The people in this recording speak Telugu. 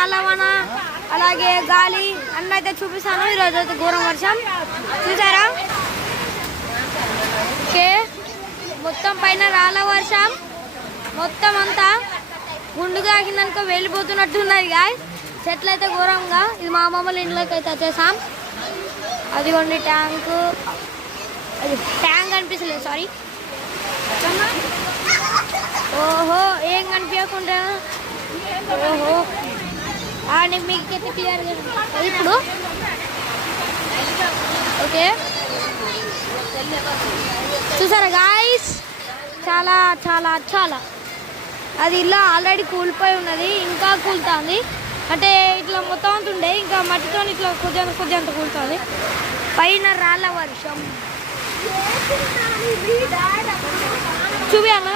రాళ్ళవాన అలాగే గాలి అన్నీ అయితే చూపిస్తాను. ఈరోజు అయితే ఘోరం వర్షం చూసారా. ఓకే, మొత్తం పైన రాళ్ళ వర్షం మొత్తం అంతా గుండుగా ఆగిందనుకో వెళ్ళిపోతున్నట్టున్నది గాయ. చెట్లు అయితే ఘోరంగా. ఇది మా అమ్మమ్మల ఇంట్లోకి అయితే వచ్చేసాం. అదిగోండి ట్యాంకు, అది ట్యాంక్ అనిపిస్తలేదు, సారీ. ఓహో, ఏం కనిపించకుండా. ఓహో, నీకు మీకైతే క్లియర్గా ఇప్పుడు. ఓకే, చూసారా గాయస్, చాలా చాలా చాలా అది ఇల్లు ఆల్రెడీ కూలిపోయి ఉన్నది, ఇంకా కూలుతుంది. అంటే ఇట్లా మొత్తం అంత ఉండే, ఇంకా మట్టితో ఇట్లా కొద్దిగా కూలుతుంది. పైన రాళ్ళ వర్షం చూపి అన్న.